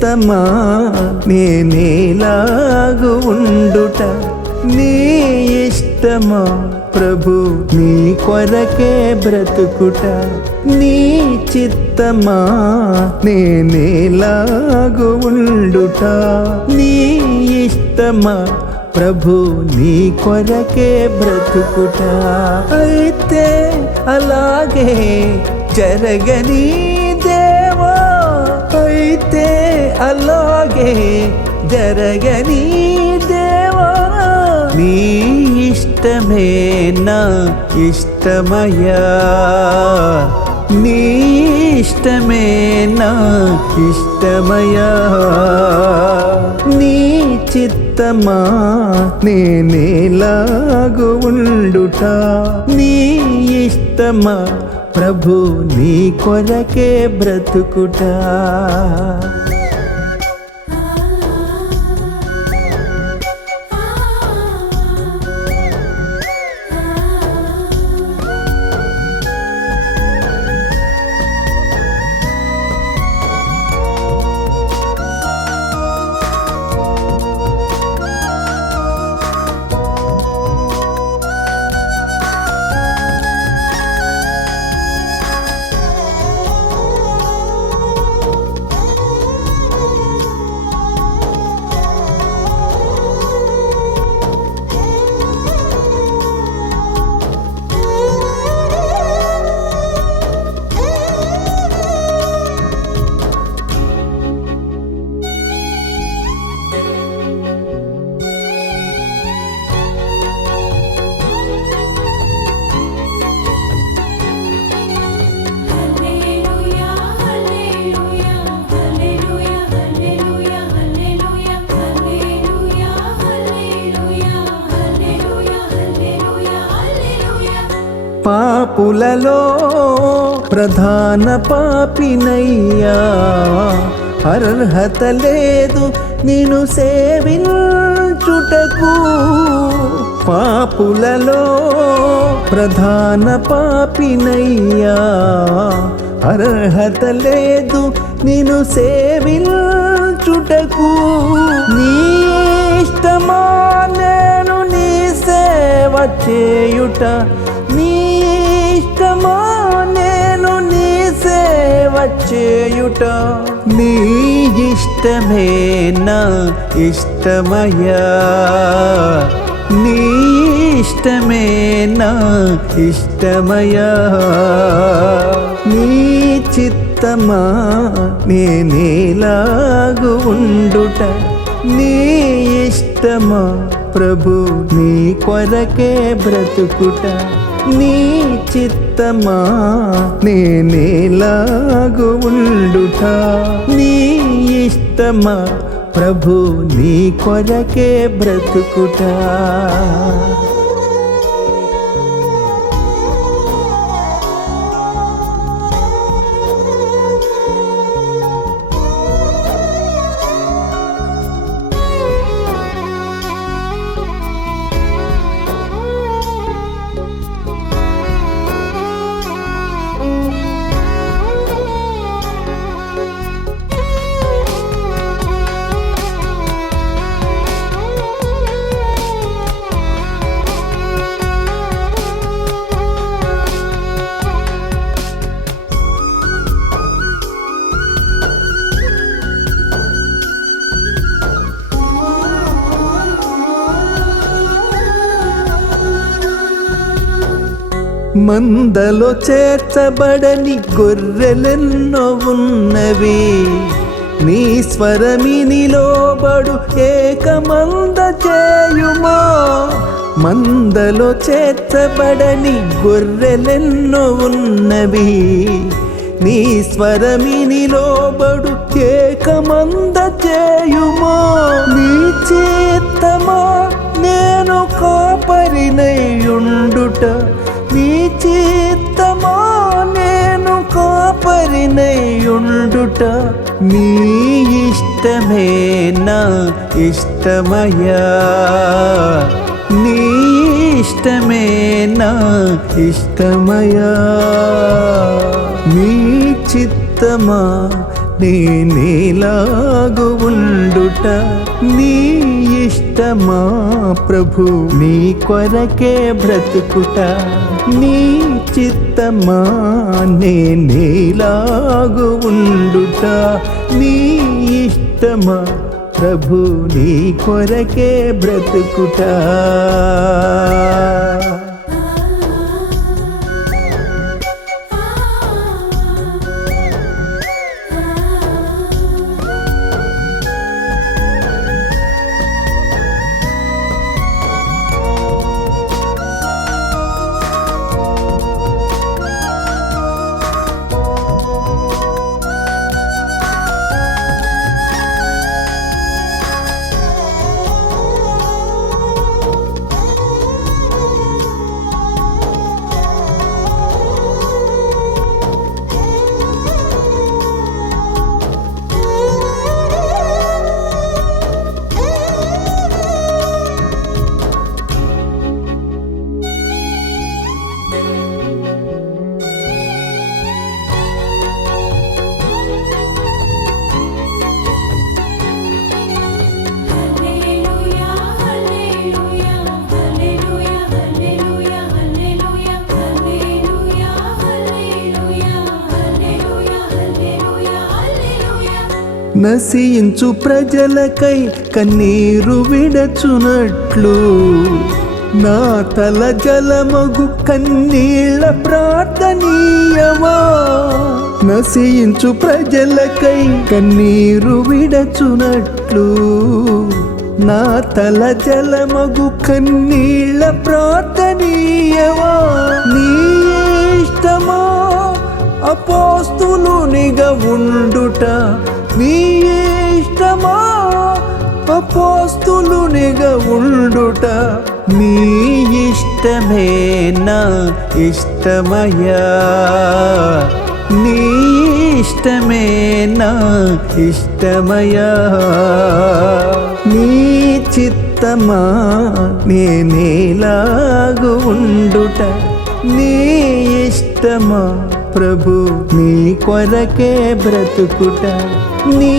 చిత్తమా నేనేలాగు ఉండుట నీ ఇష్టమా ప్రభు నీ కొరకే బ్రతుకుట నీ చిత్తమా నేనేలాగు ఉండుట నీ ఇష్టమా ప్రభు నీ కొరకే బ్రతుకుట అయితే అలాగే జరగని దేవా అయితే అలాగే జరగని దేవా నీ ఇష్టమే నా ఇష్టమయ్యా నీ ఇష్టమే నా ఇష్టమయ్యా నీ చిత్తమా నేనేలాగు ఉండుట నీ ఇష్టమా ప్రభు నీ కొరకే బ్రతుకుట పాపులలో ప్రధాన పాపినయ్యా అర్హత లేదు నిన్ను సేవించుటకు పాపులలో ప్రధాన పాపినయ్యా అర్హత లేదు నిన్ను సేవించుటకు నీ ఇష్టమా నేను నీ సేవ చేయుట నీ ఇష్టమా నేను నీ సేవ చేయుట నీ ఇష్టమే నా ఇష్టమయ్యా నీ ఇష్టమే నా ఇష్టమయ్యా నీ చిత్తమా నేనేలాగు ఉండుట నీ ఇష్టమా ప్రభు నీ కొరకే బ్రతుకుట నీ చిత్తమా నేనేలాగు ఉండుట నీ ఇష్టమా ప్రభు నీ కొరకే బ్రతుకుట మందలో చేర్చబడని గొర్రెలెన్నో ఉన్నవి నీ స్వరమిని లోబడు ఏకమంద చేయుమా మందలో చేర్చబడని గొర్రెలెన్నో ఉన్నవి నీ స్వరమిని లోబడు ఏకమంద చేయుమా నీ చిత్తమా నేను కాపరినయుండుట నీ చిత్తమా నేను కాపరినయుండుట నీ ఇష్టమే నా ఇష్టమయ్యా నీ ఇష్టమే నా ఇష్టమయ్యా నీ చిత్తమా నేనేలాగు ఉండుట నీ ఇష్టమా ప్రభు నీ కొరకే బ్రతుకుట నీ చిత్తమా నేనేలాగు ఉండుట నీ ఇష్టమా ప్రభు నీ కొరకే బ్రతుకుట నశించు ప్రజలకై కన్నీరు విడచునట్లు నా తల జలమగు కన్నీళ్ళ ప్రార్థనీయమా నశించు ప్రజలకై కన్నీరు విడచునట్లు నా తల జలమగు కన్నీళ్ళ ప్రార్థనీయమా నీ ఇష్టమా అపోస్తులునిగా ఉండుట నీ ఇష్టమా అపోస్తులునిగా ఉండుట నీ ఇష్టమే నా ఇష్టమయ్యా నీ ఇష్టమే నా ఇష్టమయ్యా నీ చిత్తమా నేనేలాగు ఉండుట నీ ఇష్టమా ప్రభు నీ కొరకే బ్రతుకుట నీ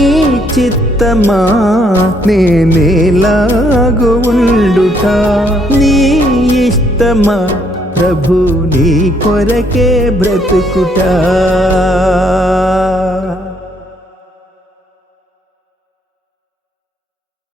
చిత్తమా నేనేలాగు ఉండుట నీ ఇష్టమా ప్రభు నీ కొరకే బ్రతుకుట